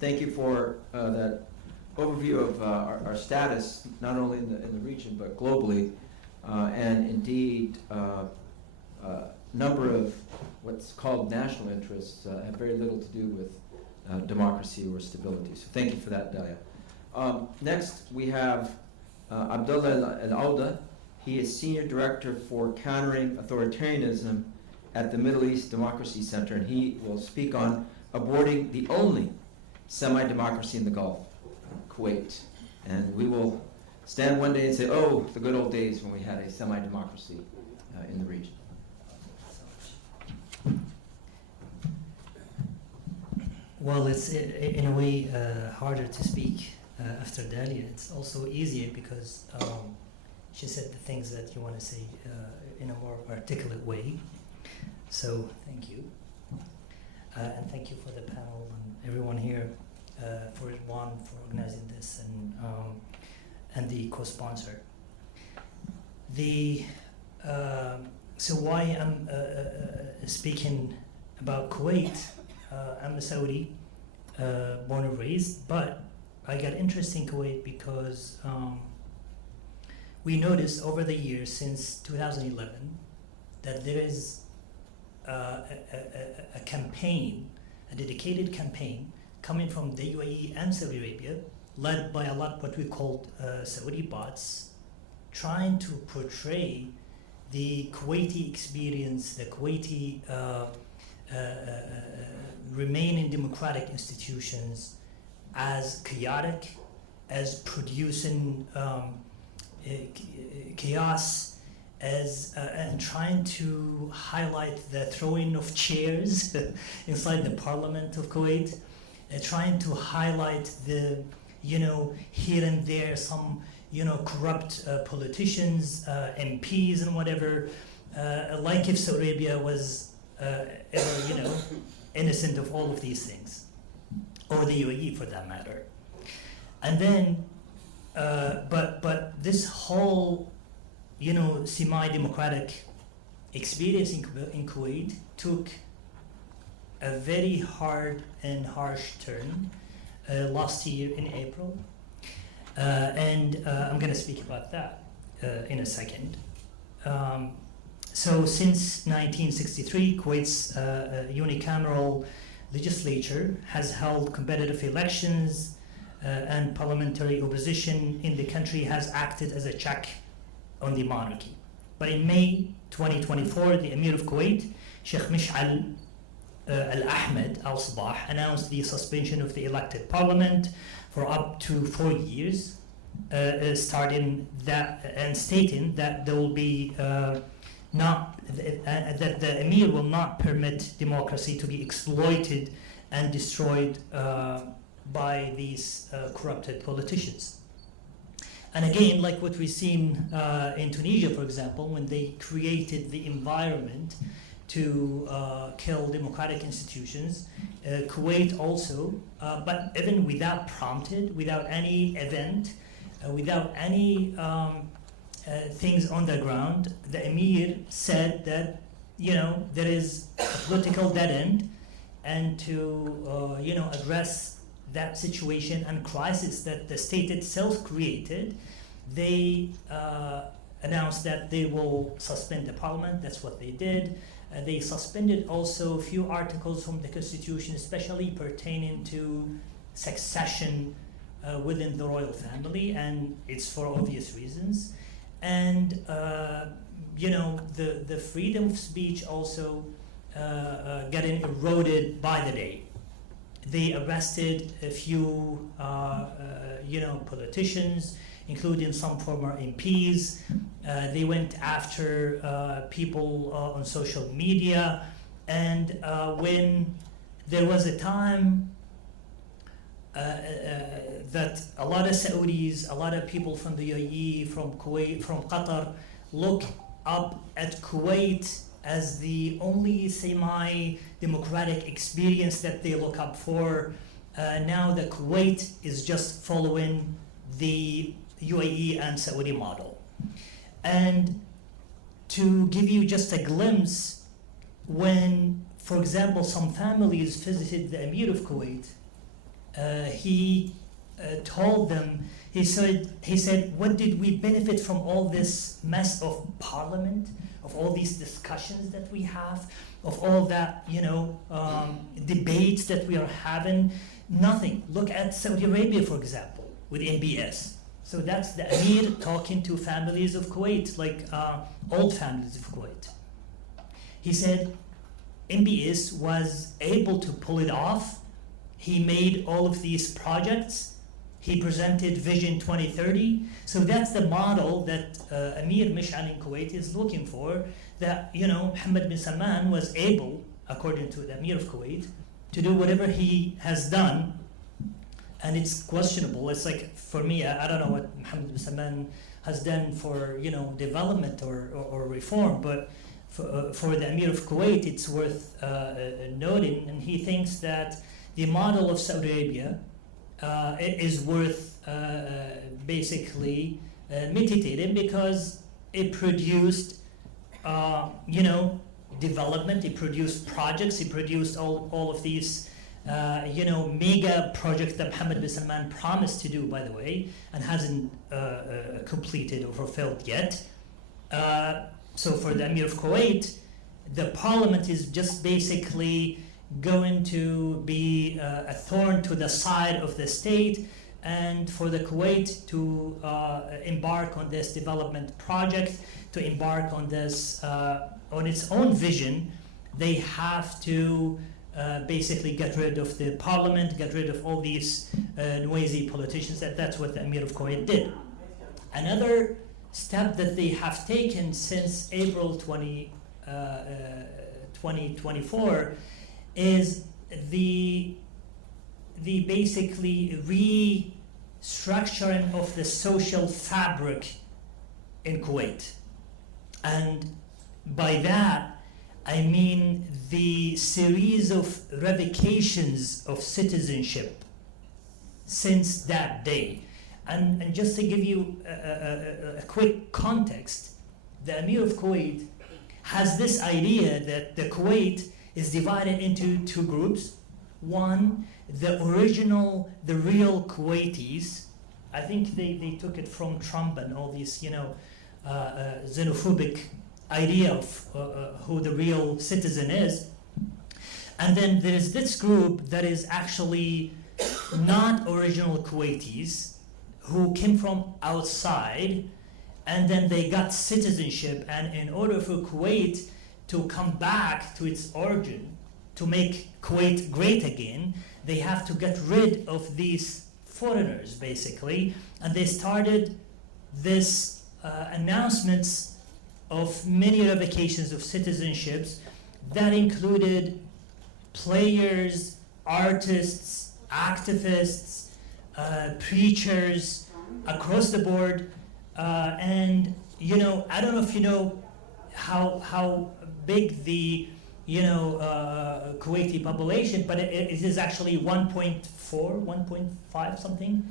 thank you for that overview of our status, not only in the region but globally, and indeed number of what's called national interests have very little to do with democracy or stability. So thank you for that, Dalia. Next, we have Abdullah Alaoudh. He is Senior Director for Countering Authoritarianism at the Middle East Democracy Center, and he will speak on aborting the only semi-democracy in the Gulf, Kuwait. And we will stand one day and say, oh, the good old days when we had a semi-democracy in the region. Well, it's in a way harder to speak after Dalia. It's also easier because she said the things that you want to say in a more articulate way. So thank you. And thank you for the panel and everyone here, for Ridwan for organizing this and the co-sponsor. So why I'm speaking about Kuwait, I'm a Saudi, born and raised, but I got interested in Kuwait because we noticed over the years since 2011 that there is a campaign, a dedicated campaign coming from the UAE and Saudi Arabia, led by a lot what we called Saudi bots, trying to portray the Kuwaiti experience, the Kuwaiti remaining democratic institutions as chaotic, as producing chaos, and trying to highlight the throwing of chairs inside the parliament of Kuwait, trying to highlight the, here and there some, corrupt politicians, MPs and whatever, like if Saudi Arabia was ever, innocent of all of these things, or the UAE for that matter. And then, but this whole, semi-democratic experience in Kuwait took a very hard and harsh turn last year in April. And I'm going to speak about that in a second. So since 1963, Kuwait's unicameral legislature has held competitive elections and parliamentary opposition in the country has acted as a check on the monarchy. But in May 2024, the Emir of Kuwait, Sheikh Mish'al Al-Ahmed Al-Sabah, announced the suspension of the elected parliament for up to 4 years, starting that and stating that there will be that the Emir will not permit democracy to be exploited and destroyed by these corrupted politicians. And again, like what we've seen in Tunisia, for example, when they created the environment to kill democratic institutions, Kuwait also, but even without prompted, without any event, without any things on the ground, the Emir said that, there is a political dead end, and to, address that situation and crisis that the state itself created, they announced that they will suspend the parliament. That's what they did. They suspended also a few articles from the constitution, especially pertaining to succession within the royal family, and it's for obvious reasons. And the freedom of speech also getting eroded by the day. They arrested a few, politicians, including some former MPs. They went after people on social media. And when there was a time that a lot of Saudis, a lot of people from the UAE, from Kuwait, from Qatar, look up at Kuwait as the only semi-democratic experience that they look up for. Now the Kuwait is just following the UAE and Saudi model. And to give you just a glimpse, when, for example, some families visited the Emir of Kuwait, he told them, he said, what did we benefit from all this mess of parliament, of all these discussions that we have, of all that, debates that we are having? Nothing. Look at Saudi Arabia, for example, with MBS. So that's the Amir talking to families of Kuwait, like old families of Kuwait. He said MBS was able to pull it off. He made all of these projects. He presented Vision 2030. So that's the model that Amir Mish'al in Kuwait is looking for, that, Mohammed bin Salman was able, according to the Amir of Kuwait, to do whatever he has done. And it's questionable. It's like, for me, I don't know what Mohammed bin Salman has done for, development or reform, but for the Amir of Kuwait, it's worth noting, and he thinks that the model of Saudi Arabia is worth basically meditating, because it produced, development, it produced projects, it produced all of these, mega projects that Mohammed bin Salman promised to do, by the way, and hasn't completed or fulfilled yet. So for the Amir of Kuwait, the parliament is just basically going to be a thorn to the side of the state, and for the Kuwait to embark on this development project, to embark on this on its own vision, they have to basically get rid of the parliament, get rid of all these noisy politicians. That's what the Amir of Kuwait did. Another step that they have taken since April 2024 is the basically restructuring of the social fabric in Kuwait. And by that, I mean the series of revocations of citizenship since that day. And just to give you a quick context, the Amir of Kuwait has this idea that the Kuwait is divided into two groups. One, the real Kuwaitis. I think they took it from Trump and all these, xenophobic idea of who the real citizen is. And then there is this group that is actually not original Kuwaitis, who came from outside, and then they got citizenship. And in order for Kuwait to come back to its origin, to make Kuwait great again, they have to get rid of these foreigners, basically. And they started this announcements of many revocations of citizenships that included players, artists, activists, preachers across the board, and I don't know if you know how big the Kuwaiti population, but it is actually 1.4, 1.5 something,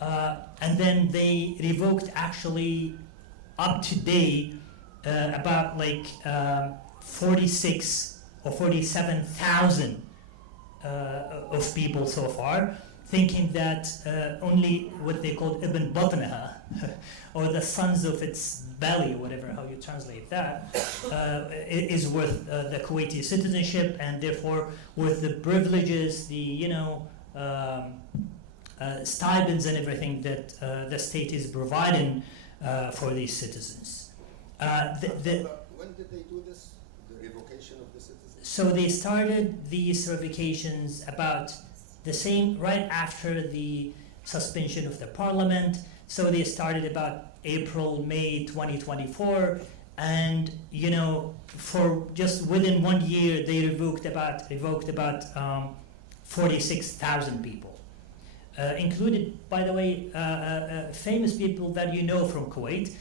and then they revoked actually up to date about 46 or 47,000 of people so far, thinking that only what they called Ibn Batnaha, or the sons of its belly, or whatever, how you translate that, is worth the Kuwaiti citizenship, and therefore worth the privileges, the stipends and everything that the state is providing for these citizens. When did they do this, the revocation of the citizenship? So they started these revocations about the same, right after the suspension of the parliament. So they started about April, May 2024, and for just within 1 year they revoked about 46,000 people, included, by the way, famous people that you know from Kuwait.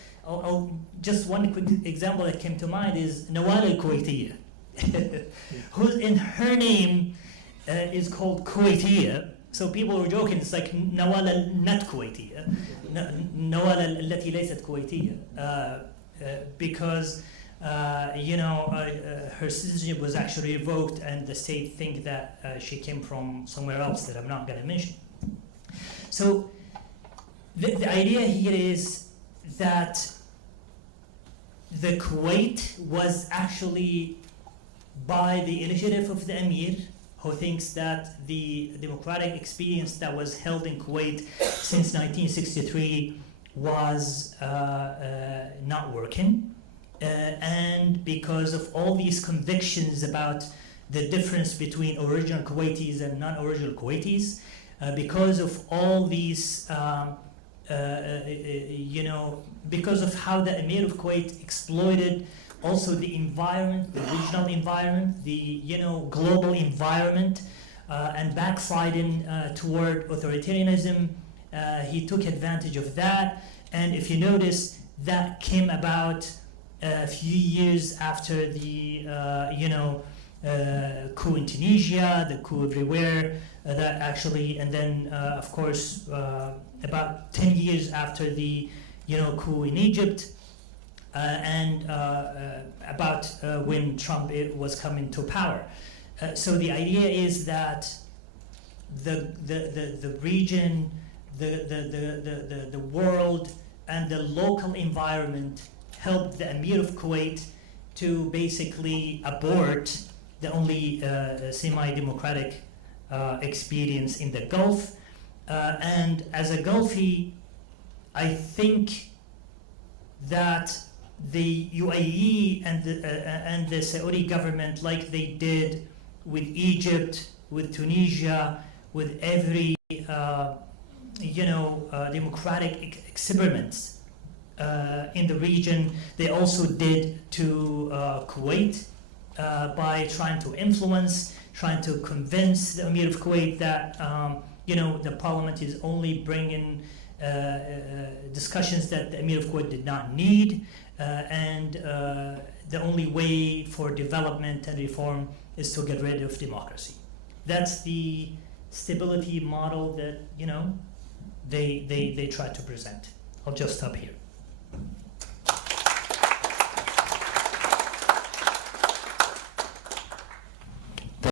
Just one quick example that came to mind is Nawal al-Kuwaitiyya, who in her name is called Kuwaitiyya. So people were joking, it's like Nawal al-Not Kuwaitiyya, Nawal al-Lati Laysat Kuwaitiyya, because her citizenship was actually revoked, and the state think that she came from somewhere else that I'm not going to mention. So the idea here is that the Kuwait was actually by the initiative of the Emir, who thinks that the democratic experience that was held in Kuwait since 1963 was not working. And because of all these convictions about the difference between original Kuwaitis and non-original Kuwaitis, because of all these, because of how the Emir of Kuwait exploited also the environment, the regional environment, the global environment, and backsliding toward authoritarianism, he took advantage of that. And if you notice, that came about a few years after the coup in Tunisia, the coup everywhere, that actually, and then of course about 10 years after the coup in Egypt, and about when Trump was coming to power. So the idea is that the region, the world, and the local environment helped the Emir of Kuwait to basically abort the only semi-democratic experience in the Gulf. And as a Gulfi, I think that the UAE and the Saudi government, like they did with Egypt, with Tunisia, with every democratic experiments in the region, they also did to Kuwait by trying to influence, trying to convince the Emir of Kuwait that the parliament is only bringing discussions that the Emir of Kuwait did not need, and the only way for development and reform is to get rid of democracy. That's the stability model that they try to present. I'll just stop here.